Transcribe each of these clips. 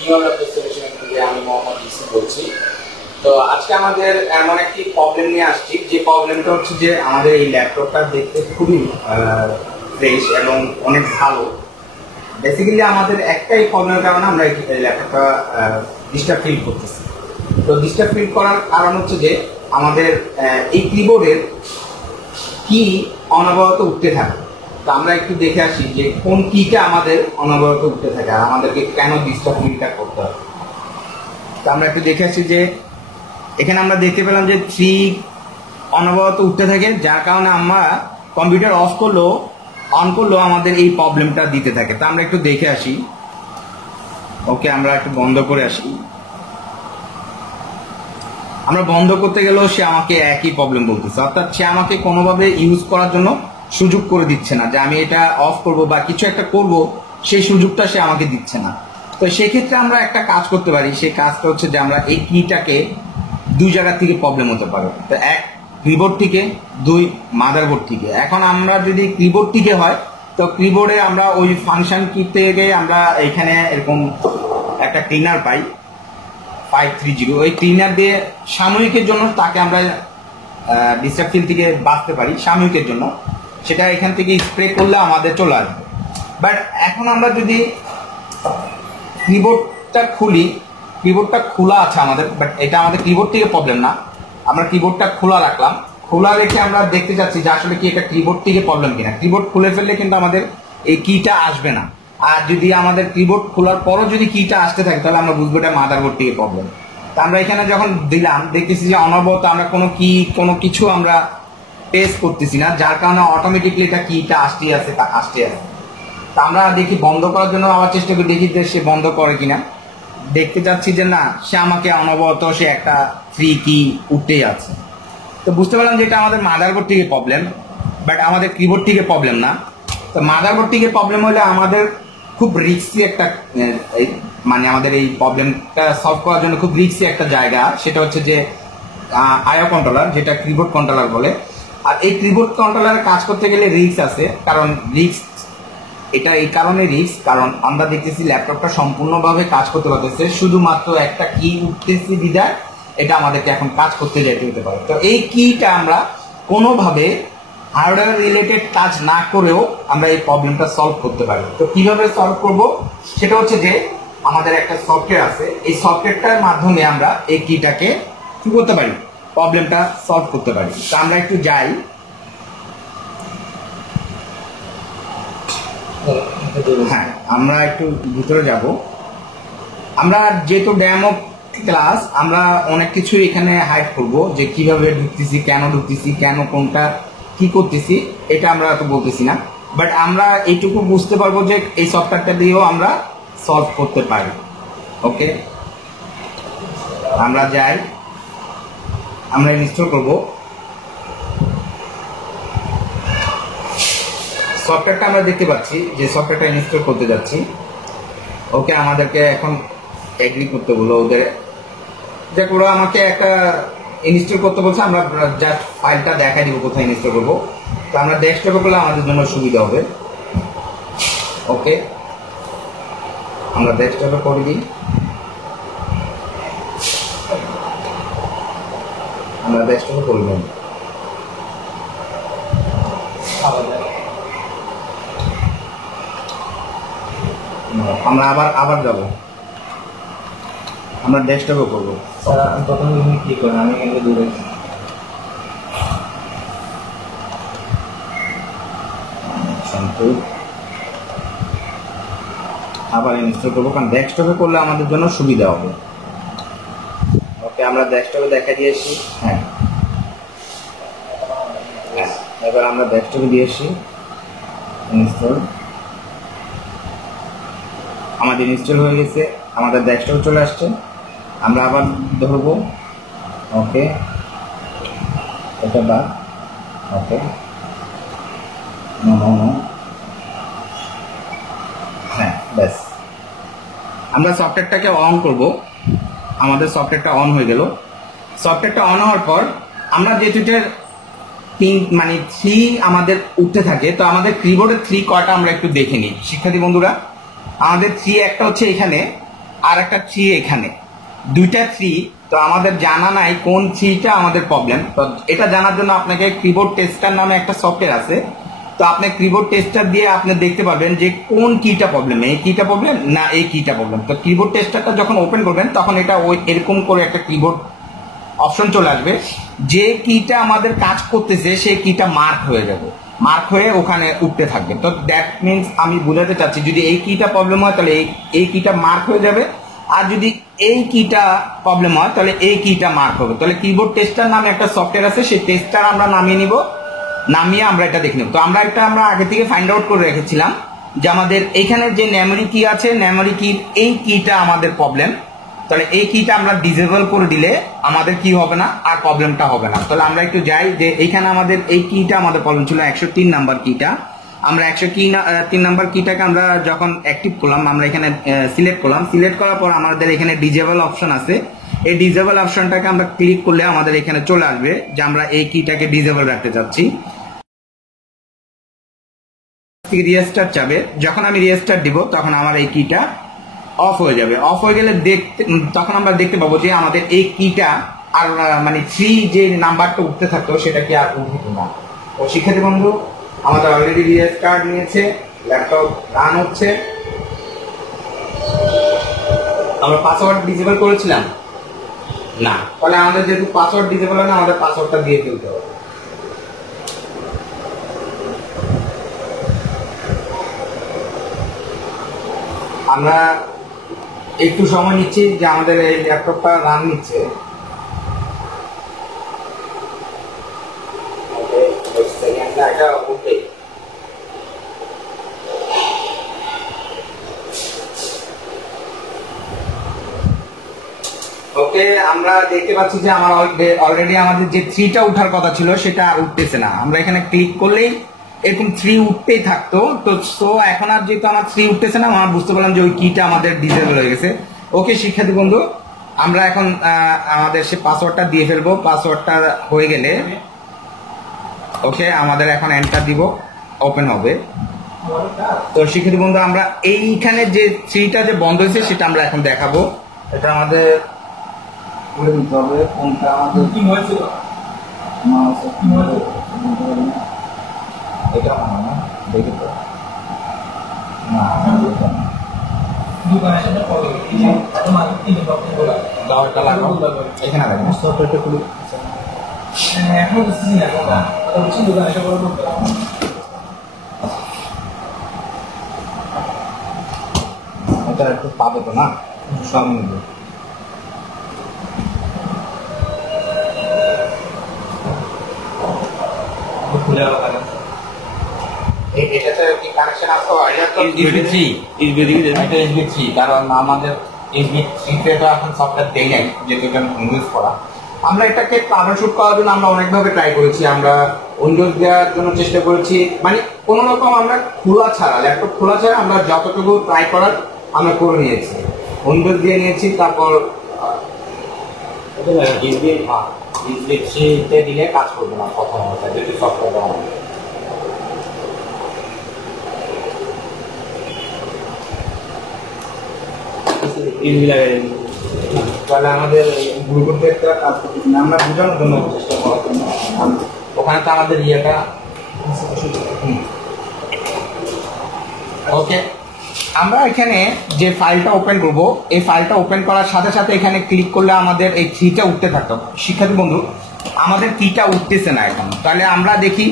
কিভাবে সলিউশন থেকে আমি মোহাম্মদ ইউসুফ বলছি। তো আজকে আমাদের এমন একটি প্রবলেম নিয়ে আসছি, যে প্রবলেমটা হচ্ছে যে আমাদের এই ল্যাপটপটা দেখতে খুবই ফ্রেশ এবং অনেক ভালো। বেসিক্যালি আমাদের একটাই প্রবলেমের কারণে আমরা এই ল্যাপটপটা ডিস্টার্ব ফিল করতেছি। তো ডিস্টার্ব ফিল করার কারণ হচ্ছে যে আমাদের এই কিবোর্ডের কি অনবরত উঠতে থাকে। তো আমরা একটু দেখে আসি যে কোন কিটা আমাদের অনবরত উঠতে থাকে আর আমাদেরকে কেন ডিস্টার্ব ফিলটা করতে হবে। তো আমরা একটু দেখে আসি যে এখানে আমরা দেখতে পেলাম যে 3 অনবরত উঠতে থাকে, যার কারণে আমরা কম্পিউটার অফ করলেও অন করলেও আমাদের এই প্রবলেমটা দিতে থাকে। তো আমরা একটু দেখে আসি। ওকে, আমরা একটু বন্ধ করে আসি। আমরা বন্ধ করতে গেলেও সে আমাকে একই প্রবলেম বলতেছে, অর্থাৎ সে আমাকে কোনোভাবে ইউজ করার জন্য সুযোগ করে দিচ্ছে না, যে আমি এটা অফ করব বা কিছু একটা করব, সেই সুযোগটা সে আমাকে দিচ্ছে না। তো সেক্ষেত্রে আমরা একটা কাজ করতে পারি, সেই কাজটা হচ্ছে যে আমরা এই কিটাকে 2 জায়গা থেকে প্রবলেম হতে পারে। তো 1 কিবোর্ড থেকে, 2 মাদারবোর্ড থেকে। এখন আমরা যদি কিবোর্ড থেকে হয় তো কিবোর্ডে আমরা ওই ফাংশন কি থেকে আমরা এখানে এরকম একটা ক্লিনার পাই 530, ওই ক্লিনার দিয়ে সাময়িকের জন্য তাকে আমরা ডিস্টার্ব ফিল থেকে বাঁচতে পারি সাময়িকের জন্য। সেটা এখান থেকে স্প্রে করলে আমাদের চলে আসবে। বাট এখন আমরা যদি কিবোর্ডটা খুলি, কিবোর্ডটা খোলা আছে আমাদের, বাট এটা আমাদের কিবোর্ড থেকে প্রবলেম না। আমরা কিবোর্ডটা খোলা রাখলাম, খোলা রেখে আমরা দেখতে চাচ্ছি যে আসলে কি এটা কিবোর্ড থেকে প্রবলেম কিনা। কিবোর্ড খুলে ফেললে কিন্তু আমাদের এই কিটা আসবে না। আর যদি আমাদের কিবোর্ড খোলার পরও যদি কিটা আসতে থাকে তাহলে আমরা বুঝবো এটা মাদারবোর্ড থেকে প্রবলেম। তো আমরা এখানে যখন দিলাম দেখতেছি যে অনবরত আমরা কোনো কিছু আমরা পেস্ট করতেছি না, যার কারণে অটোমেটিকলি এটা কিটা আসতেই আছে। তা আমরা দেখি বন্ধ করার জন্য আবার চেষ্টা করি, দেখি যে সে বন্ধ করে কিনা। দেখতে চাচ্ছি যে না, সে আমাকে অনবরত সে একটা 3 কি উঠতেই আছে। তো বুঝতে পারলাম যে এটা আমাদের মাদারবোর্ড থেকে প্রবলেম, বাট আমাদের কিবোর্ড থেকে প্রবলেম না। তো মাদারবোর্ড থেকে প্রবলেম হলে আমাদের খুব রিস্কি একটা মানে আমাদের এই প্রবলেমটা সলভ করার জন্য খুব রিস্কি একটা জায়গা, সেটা হচ্ছে যে আইও কন্ট্রোলার, যেটা কিবোর্ড কন্ট্রোলার বলে। আর এই কিবোর্ড কন্ট্রোলারে কাজ করতে গেলে রিস্ক আছে, কারণ এটা এই কারণে রিস্ক, কারণ আমরা দেখতেছি ল্যাপটপটা সম্পূর্ণভাবে কাজ করতে পারতেছে, শুধুমাত্র একটা কি উঠতেছি বিদায় এটা আমাদেরকে এখন কাজ করতে যেতে হতে পারে। তো এই কিটা আমরা কোনোভাবে হার্ডওয়্যার রিলেটেড কাজ না করেও আমরা এই প্রবলেমটা সলভ করতে পারি। তো কিভাবে সলভ করব সেটা হচ্ছে যে আমাদের একটা সফটওয়্যার আছে, এই সফটওয়্যারটার মাধ্যমে আমরা এই কিটাকে কি করতে পারি, প্রবলেমটা সলভ করতে পারি। তো আমরা একটু যাই, হ্যাঁ আমরা একটু ভিতরে যাব। আমরা যেহেতু ডেমো ক্লাস, আমরা অনেক কিছু এখানে হাইড করব, যে কিভাবে ঢুকতেছি, কেন ঢুকতেছি, কেন কোনটা কি করতেছি, এটা আমরা তো বলতেছি না। বাট আমরা এইটুকু বুঝতে পারবো যে এই সফটওয়্যারটা দিয়েও আমরা সলভ করতে পারি। ওকে, আমরা যাই, আমরা ইনস্টল করব সফটওয়্যারটা। আমরা দেখতে পাচ্ছি যে সফটওয়্যারটা ইনস্টল করতে যাচ্ছি। ওকে, আমাদেরকে এখন এগ্রি করতে বললো ওদের, যে ওরা আমাকে একটা ইনস্টল করতে বলছে। আমরা জাস্ট ফাইলটা দেখাই দিব কোথায় ইনস্টল করবো। তো আমরা ডেস্কটপে করলে আমাদের জন্য সুবিধা হবে। ওকে, আমরা ডেস্কটপে করে দিই। আমরা ডেস্কটপে করে দিই। আমরা আবার যাব, আমরা ডেস্কটপে করবো। প্রথমে তুমি কি করো, আমি কিন্তু দূরে আবার ইনস্টল করবো, কারণ ডেস্কটপে করলে আমাদের জন্য সুবিধা হবে। ওকে, আমরা ডেস্কটপে দেখা দিয়েছি। হ্যাঁ, এবার আমরা ডেস্কটপে দিয়েছি ইনস্টল। আমাদের ইনস্টল হয়ে গেছে, আমাদের ডেস্কটপে চলে আসছে। আমরা আবার ধরবো। ওকে, এটা বাদ। ওকে, হ্যাঁ, ব্যাস আমরা সফটওয়্যারটাকে অন করব। আমাদের সফটওয়্যারটা অন হয়ে গেল। সফটওয়্যারটা অন হওয়ার পর আমরা যেটার মানে 3 আমাদের উঠতে থাকে, তো আমাদের কিবোর্ডের 3 কয়টা আমরা একটু দেখে নিই শিক্ষার্থী বন্ধুরা। আমাদের 3 একটা হচ্ছে এখানে, আর একটা 3 এখানে, দুইটা 3। তো আমাদের জানা নাই কোন 3টা আমাদের প্রবলেম। তো এটা জানার জন্য আপনাকে কিবোর্ড টেস্টার নামে একটা সফটওয়্যার আছে। তো আপনি কিবোর্ড টেস্টার দিয়ে আপনি দেখতে পারবেন যে কোন কিটা প্রবলেম, এই কিটা প্রবলেম না এই কিটা প্রবলেম। তো কিবোর্ড টেস্টারটা যখন ওপেন করবেন তখন এটা ওই এরকম করে একটা কিবোর্ড অপশন চলে আসবে, যে কিটা আমাদের কাজ করতেছে সেই কিটা মার্ক হয়ে যাবে, মার্ক হয়ে ওখানে উঠতে থাকবে। তো দ্যাট মিনস আমি বোঝাতে চাচ্ছি যদি এই কিটা প্রবলেম হয় তাহলে এই কিটা মার্ক হয়ে যাবে, আর যদি এই কিটা প্রবলেম হয় তাহলে এই কিটা মার্ক হবে। তাহলে কিবোর্ড টেস্টার নামে একটা সফটওয়্যার আছে, সেই টেস্টার আমরা নামিয়ে নিব, নামিয়ে আমরা এটা দেখে নেব। তো আমরা আগে থেকে ফাইন্ড আউট করে রেখেছিলাম যে আমাদের এখানে যে মেমোরি কি আছে, মেমোরি কির এই কিটা আমাদের প্রবলেম। তাহলে এই কিটা আমরা ডিসেবল করে দিলে আমাদের কি হবে না, আর প্রবলেমটা হবে না। তাহলে আমরা একটু যাই যে এইখানে আমাদের এই কিটা আমাদের প্রবলেম ছিল 103 নাম্বার কিটা। আমরা 103 নাম্বার কিটাকে আমরা যখন অ্যাক্টিভ করলাম, আমরা এখানে সিলেক্ট করলাম, সিলেক্ট করার পর আমাদের এখানে ডিসেবল অপশন আছে। এই ডিসেবল অপশনটাকে আমরা ক্লিক করলে আমাদের এখানে চলে আসবে যে আমরা এই কিটাকে ডিসেবল রাখতে চাচ্ছি। রিস্টার্ট যাবে, যখন আমি রিস্টার্ট দিব তখন আমার এই কিটা অফ হয়ে যাবে। অফ হয়ে গেলে তখন আমরা দেখতে পাবো যে আমাদের এই কিটা আর মানে 3 যে নাম্বারটা উঠতে থাকতো সেটা কি আর উঠতো না। তো শিক্ষার্থী বন্ধু আমাদের অলরেডি রিস্টার্ট নিয়েছে, ল্যাপটপ রান হচ্ছে। আমরা পাসওয়ার্ড ডিসেবল করেছিলাম না, তাহলে আমাদের যেহেতু পাসওয়ার্ড ডিসেবল হয় না, আমাদের পাসওয়ার্ডটা দিয়ে ফেলতে হবে। আমরা একটু সময় নিচ্ছি যে আমাদের এই ল্যাপটপটা রান নিচ্ছে। ওকে, আমরা দেখতে পাচ্ছি যে আমার অলরেডি আমাদের যে 3টা উঠার কথা ছিল সেটা আর উঠতেছে না। আমরা এখানে ক্লিক করলেই এরকম 3 উঠতেই থাকতো। তো এখন আর যেহেতু আমার 3 উঠতেছে না, আমরা বুঝতে পারলাম যে ওই কিটা আমাদের ডিসেবল হয়ে গেছে। ওকে শিক্ষার্থী বন্ধু, আমরা এখন আমাদের সে পাসওয়ার্ডটা দিয়ে ফেলবো। পাসওয়ার্ডটা হয়ে গেলে ওকে আমাদের এখন এন্টার দিব, ওপেন হবে। তো শিক্ষার্থী বন্ধু আমরা এইখানে যে 3টা যে বন্ধ হয়েছে সেটা আমরা এখন দেখাবো। এটা আমাদের করে দিতে হবে কোনটা আমাদের কি হয়েছিল এটা না দেখি তো না এখানে এটা একটু পাবে তো না সব মিলবে। এটাতে কি কানেকশন আছে? এটা তো USB3, কারণ আমাদের USB3 তে তো এখন সফটওয়্যার দেই নাই যেহেতু এটা ইউজ করা। আমরা এটাকে ট্রাবলশুট করার জন্য আমরা অনেকভাবে ট্রাই করেছি। আমরা উইন্ডোজ দেওয়ার জন্য চেষ্টা করেছি, মানে কোনো রকম আমরা খোলা ছাড়া, ল্যাপটপ খোলা ছাড়া আমরা যতটুকু ট্রাই করার আমরা করে নিয়েছি। উইন্ডোজ দিয়ে নিয়েছি, তারপর USB3 তে দিলে কাজ করবে না প্রথম অবস্থায় যদি সফটওয়্যার দেওয়া হয়। তাহলে আমাদের গ্রুপে একটা কাজ করতেছি না, আমরা বোঝানোর জন্য চেষ্টা করার জন্য ওখানে তো আমাদের ইয়েটা ওকে। আমরা এখানে যে ফাইলটা ওপেন করব, এই ফাইলটা ওপেন করার সাথে সাথে এখানে ক্লিক করলে আমাদের এই কিটা উঠতে থাকতো। শিক্ষার্থী বন্ধু আমাদের কিটা উঠতেছে না এখন। তাহলে আমরা দেখি,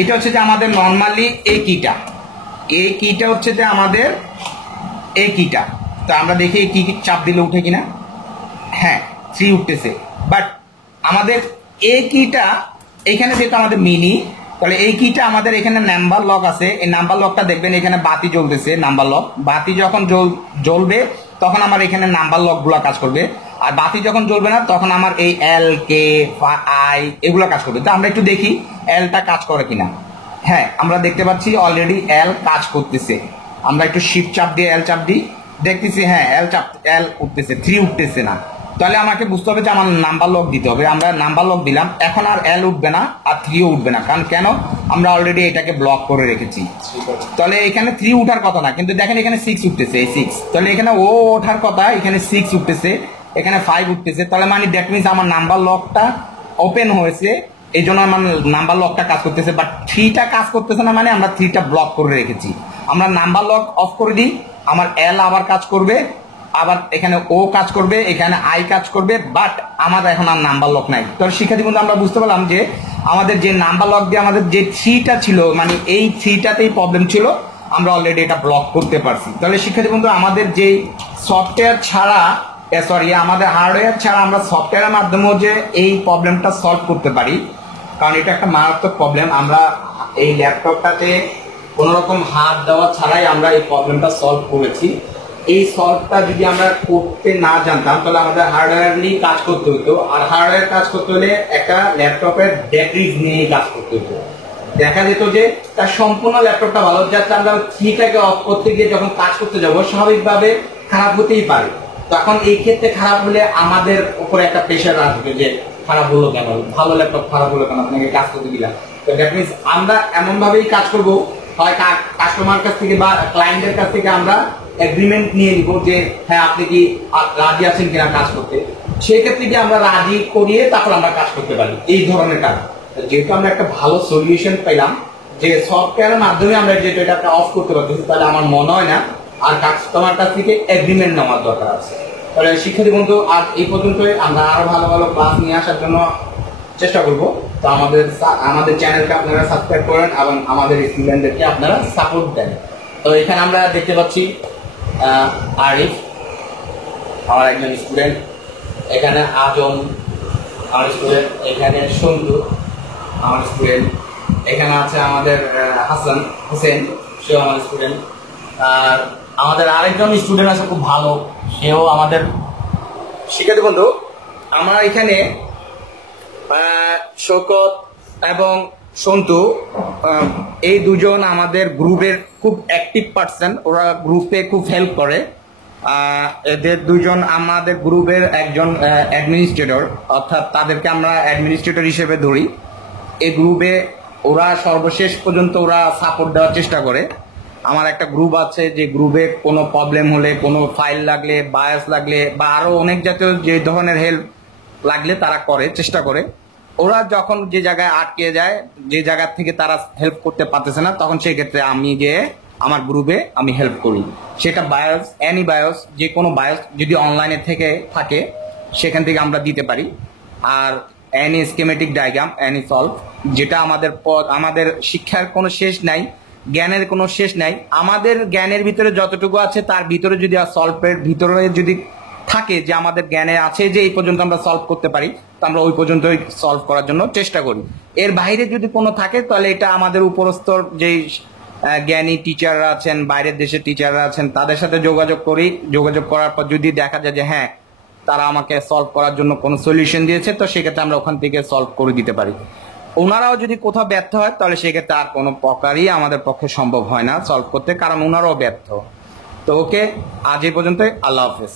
এটা হচ্ছে যে আমাদের নর্মালি এই কিটা হচ্ছে যে আমাদের এই কিটা। তো আমরা দেখি কি চাপ দিলে উঠে কিনা। হ্যাঁ 3 উঠতেছে, বাট আমাদের এই কিটা এখানে যেহেতু আমাদের মিনি, তাহলে এই কিটা আমাদের এখানে নাম্বার লক আছে। এই নাম্বার লকটা দেখবেন এখানে বাতি জ্বলতেছে, নাম্বার লক। বাতি যখন জ্বলবে তখন আমার এখানে নাম্বার লক গুলা কাজ করবে, আর বাতি যখন জ্বলবে না তখন আমার এই L K I এগুলো কাজ করবে। তো আমরা একটু দেখি Lটা কাজ করে কিনা। হ্যাঁ আমরা দেখতে পাচ্ছি অলরেডি L কাজ করতেছে। আমরা একটু শিফট চাপ দিয়ে L চাপ দিই, দেখতেছি হ্যাঁ L উঠতেছে, 3 উঠতেছে না। তাহলে আমাকে বুঝতে হবে যে আমার নাম্বার লক দিতে হবে। আমরা নাম্বার লক দিলাম, এখন আর এল উঠবে না আর 3ও উঠবে না, কারণ কেন, আমরা অলরেডি এটাকে ব্লক করে রেখেছি। তাহলে এখানে 3 উঠার কথা না, কিন্তু দেখেন এখানে 6 উঠতেছে, এই 6, তাহলে এখানে ও ওঠার কথা, এখানে 6 উঠতেছে, এখানে 5 উঠতেছে, তাহলে মানে দ্যাট মিনস আমার নাম্বার লকটা ওপেন হয়েছে, এই জন্য আমার নাম্বার লকটা কাজ করতেছে, বাট 3টা কাজ করতেছে না, মানে আমরা 3টা ব্লক করে রেখেছি। আমরা নাম্বার লক অফ করে দিই, আমার এল আবার কাজ করবে, আবার এখানে ও কাজ করবে, এখানে আই কাজ করবে, বাট আমাদের এখন আর নাম্বার লক নাই। তো শিক্ষার্থী বন্ধু আমরা বুঝতে পারলাম যে আমাদের যে নাম্বার লক দিয়ে আমাদের যে 3টা ছিল, মানে এই 3টাতেই প্রবলেম ছিল, আমরা অলরেডি এটা ব্লক করতে পারছি। তাহলে শিক্ষার্থী বন্ধু আমাদের যে সফটওয়্যার ছাড়া, আমাদের হার্ডওয়্যার ছাড়া আমরা সফটওয়্যারের মাধ্যমেও যে এই প্রবলেমটা সলভ করতে পারি, কারণ এটা একটা মারাত্মক প্রবলেম। আমরা এই ল্যাপটপটাতে কোনো রকম হাত দেওয়া ছাড়াই আমরা এই প্রবলেমটা সলভ করেছি। এই সলভটা যদি আমরা করতে না জানতাম, তাহলে আমাদের হার্ডওয়্যার নিয়ে কাজ করতে হতো, আর হার্ডওয়্যার কাজ করতে হলে একটা ল্যাপটপের ব্যাটারি নিয়ে কাজ করতে হতো। দেখা যেত যে তার সম্পূর্ণ ল্যাপটপটা ভালো যাচ্ছে, আমরা 3টাকে অফ করতে গিয়ে যখন কাজ করতে যাবো স্বাভাবিকভাবে খারাপ হতেই পারে। তখন এই ক্ষেত্রে খারাপ হলে আমাদের উপরে একটা প্রেশার আসবে যে খারাপ হলো কেন, ভালো ল্যাপটপ খারাপ হলো কেন, আপনাকে কাজ করতে দিলাম। তো দ্যাট মিনস আমরা এমন ভাবেই কাজ করবো, হয় কাস্টমার কাছ থেকে বা ক্লায়েন্টের কাছ থেকে আমরা এগ্রিমেন্ট নিয়ে নিব যে হ্যাঁ আপনি কি রাজি আছেন কিনা কাজ করতে, সেই ক্ষেত্রে কি আমরা রাজি করিয়ে তারপর আমরা কাজ করতে পারি, এই ধরনের কাজ। যেহেতু আমরা একটা ভালো সলিউশন পেলাম যে সফটওয়্যারের মাধ্যমে আমরা যেহেতু এটা অফ করতে পারতেছি, তাহলে আমার মনে হয় না আর কাস্টমার কাছ থেকে এগ্রিমেন্ট নেওয়ার দরকার আছে। তাহলে শিক্ষার্থী বন্ধু আজ এই পর্যন্তই, আমরা আরো ভালো ভালো ক্লাস নিয়ে আসার জন্য চেষ্টা করব। তো আমাদের চ্যানেলকে আপনারা সাবস্ক্রাইব করেন এবং আমাদের স্টুডেন্টদেরকে আপনারা সাপোর্ট দেন। তো এখানে আমরা দেখতে পাচ্ছি আরিফ আমার একজন স্টুডেন্ট, এখানে আজম আমার স্টুডেন্ট, এখানে সন্তু আমার স্টুডেন্ট, এখানে আছে আমাদের হোসেন সেও আমার স্টুডেন্ট, আর আমাদের আরেকজন স্টুডেন্ট আছে খুব ভালো, সেও আমাদের শিক্ষার্থী বন্ধু। আমার এখানে শৌকত এবং সন্তু এই দুজন আমাদের গ্রুপের খুব অ্যাক্টিভ পার্সন, ওরা গ্রুপে খুব হেল্প করে। এদের দুজন আমাদের গ্রুপের একজন অ্যাডমিনিস্ট্রেটর, অর্থাৎ তাদেরকে আমরা অ্যাডমিনিস্ট্রেটর হিসেবে ধরি। এই গ্রুপে ওরা সর্বশেষ পর্যন্ত ওরা সাপোর্ট দেওয়ার চেষ্টা করে। আমার একটা গ্রুপ আছে, যে গ্রুপে কোনো প্রবলেম হলে, কোনো ফাইল লাগলে, বায়াস লাগলে বা আরো অনেক জাতীয় যে ধরনের হেল্প লাগলে তারা করে, চেষ্টা করে। ওরা যখন যে জায়গায় আটকে যায়, যে জায়গা থেকে তারা হেল্প করতে পারতেছে না, তখন সেই ক্ষেত্রে আমি গিয়ে আমার গ্রুপে আমি হেল্প করি। সেটা বায়োস, এনি বায়োস, যে কোনো বায়োস যদি অনলাইনে থেকে থাকে সেখান থেকে আমরা দিতে পারি। আর any schematic diagram, any solve, যেটা আমাদের শিক্ষার কোনো শেষ নাই, জ্ঞানের কোনো শেষ নাই। আমাদের জ্ঞানের ভিতরে যতটুকু আছে তার ভিতরে যদি সলভের ভিতরে যদি থাকে যে আমাদের জ্ঞানে আছে যে এই পর্যন্ত আমরা সলভ করতে পারি, তো আমরা ওই পর্যন্তই সলভ করার জন্য চেষ্টা করি। এর বাইরে যদি কোনো থাকে তাহলে এটা আমাদের উপরস্তর যেই জ্ঞানী টিচাররা আছেন, বাইরের দেশের টিচাররা আছেন, তাদের সাথে যোগাযোগ করি। যোগাযোগ করার পর যদি দেখা যায় যে হ্যাঁ তারা আমাকে সলভ করার জন্য কোনো সলিউশন দিয়েছে, তো সেক্ষেত্রে আমরা ওখান থেকে সলভ করে দিতে পারি। ওনারাও যদি কোথাও ব্যর্থ হয় তাহলে সেক্ষেত্রে আর কোনো প্রকারই আমাদের পক্ষে সম্ভব হয় না সলভ করতে, কারণ ওনারাও ব্যর্থ। তো ওকে, আজ এই পর্যন্তই, আল্লাহ হাফেজ।